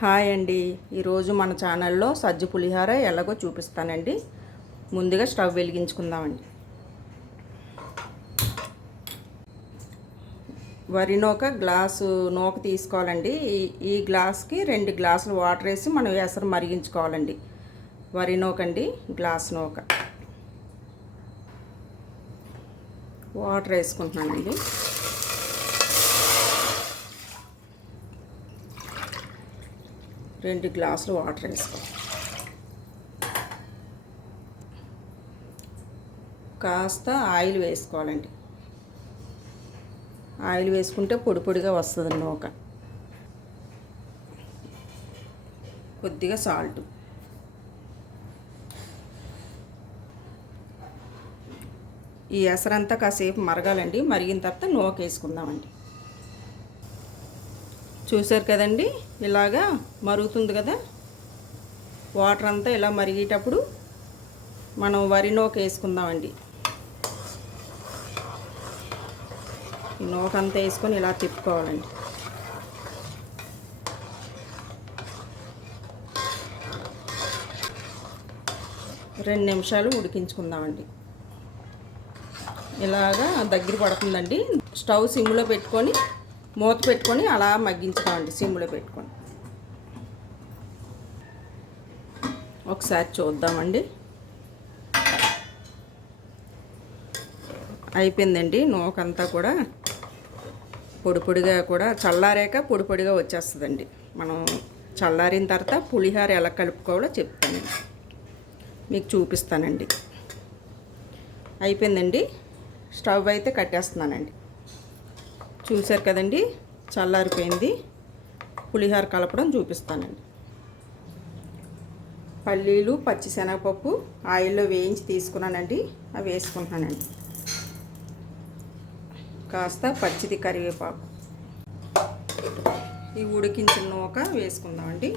Hi అండి. ఈరోజు మన ఛానల్లో సజ్జ పులిహార ఎలాగో చూపిస్తానండి. ముందుగా స్టవ్ వెలిగించుకుందామండి. వరి నూక గ్లాసు నూక తీసుకోవాలండి. ఈ గ్లాస్కి 2 గ్లాసులు వాటర్ వేసి మనం ఎసరు మరిగించుకోవాలండి. వరి నూక అండి, గ్లాస్ నూక. వాటర్ వేసుకుంటున్నానండి. రెండు గ్లాసులు వాటర్ వేసుకో. కాస్త ఆయిల్ వేసుకోవాలండి. ఆయిల్ వేసుకుంటే పొడి పొడిగా వస్తుంది నూక. కొద్దిగా సాల్ట్. ఈ ఎసరంతా కాసేపు మరగాలండి. మరిగిన తర్వాత నూక వేసుకుందామండి. చూసారు కదండి, ఇలాగా మరుగుతుంది కదా. వాటర్ అంతా ఇలా మరిగేటప్పుడు మనం వరి నూక వేసుకుందామండి. ఈ నూక అంతా వేసుకొని ఇలా తిప్పుకోవాలండి. రెండు నిమిషాలు ఉడికించుకుందామండి. ఇలాగా దగ్గర పడుతుందండి. స్టవ్ సిమ్లో పెట్టుకొని మూత పెట్టుకొని అలా మగ్గించుకోండి. సిమ్లో పెట్టుకొని ఒకసారి చూద్దామండి. అయిపోయిందండి. నూకంతా కూడా పొడి పొడిగా కూడా చల్లారాక పొడి పొడిగా వచ్చేస్తుందండి. మనం చల్లారిన తర్వాత పులిహార ఎలా కలుపుకోవాలో చెప్తాను, మీకు చూపిస్తానండి. అయిపోయిందండి. స్టవ్ అయితే కట్టేస్తున్నానండి. చూశారు కదండి, చల్లారిపోయింది. పులిహోర కలపడం చూపిస్తానండి. పల్లీలు, పచ్చిశనగపప్పు ఆయిల్లో వేయించి తీసుకున్నానండి. అవి వేసుకుంటున్నానండి. కాస్త పచ్చిది కరివేపాకు. ఈ ఉడికించిన నూక వేసుకుందామండి.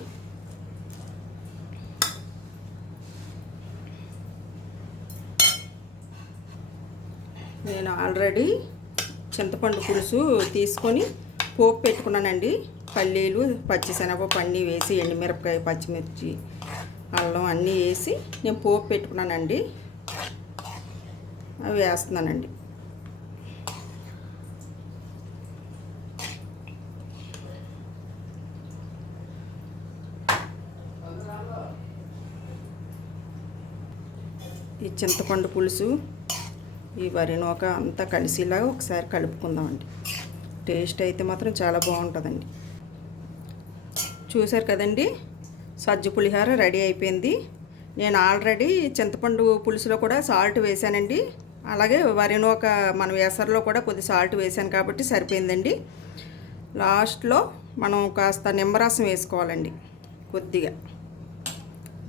నేను ఆల్రెడీ చింతపండు పులుసు తీసుకొని పోపు పెట్టుకున్నానండి. పల్లీలు, పచ్చిశనగపప్పు అన్నీ వేసి, ఎండుమిరపకాయ, పచ్చిమిర్చి, అల్లం అన్నీ వేసి నేను పోపు పెట్టుకున్నానండి. అవి వేస్తున్నానండి. ఈ చింతపండు పులుసు, ఈ వరి నూక అంతా కలిసిలాగా ఒకసారి కలుపుకుందామండి. టేస్ట్ అయితే మాత్రం చాలా బాగుంటుందండి. చూశారు కదండి, సజ్జ పులిహార రెడీ అయిపోయింది. నేను ఆల్రెడీ చింతపండు పులుసులో కూడా సాల్ట్ వేసానండి. అలాగే వరి నూక మనం ఎసరులో కూడా కొద్ది సాల్ట్ వేసాను కాబట్టి సరిపోయిందండి. లాస్ట్లో మనం కాస్త నిమ్మరసం వేసుకోవాలండి. కొద్దిగా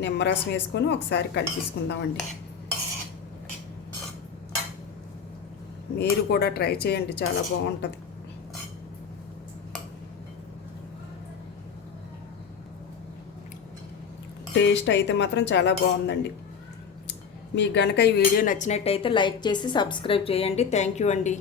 నిమ్మరసం వేసుకొని ఒకసారి కలిపేసుకుందామండి. మీరు కూడా ట్రై చేయండి, చాలా బాగుంటుంది. టేస్ట్ అయితే మాత్రం చాలా బాగుందండి. మీకు గనక ఈ వీడియో నచ్చినట్టయితే లైక్ చేసి సబ్స్క్రైబ్ చేయండి. థ్యాంక్ యూ అండి.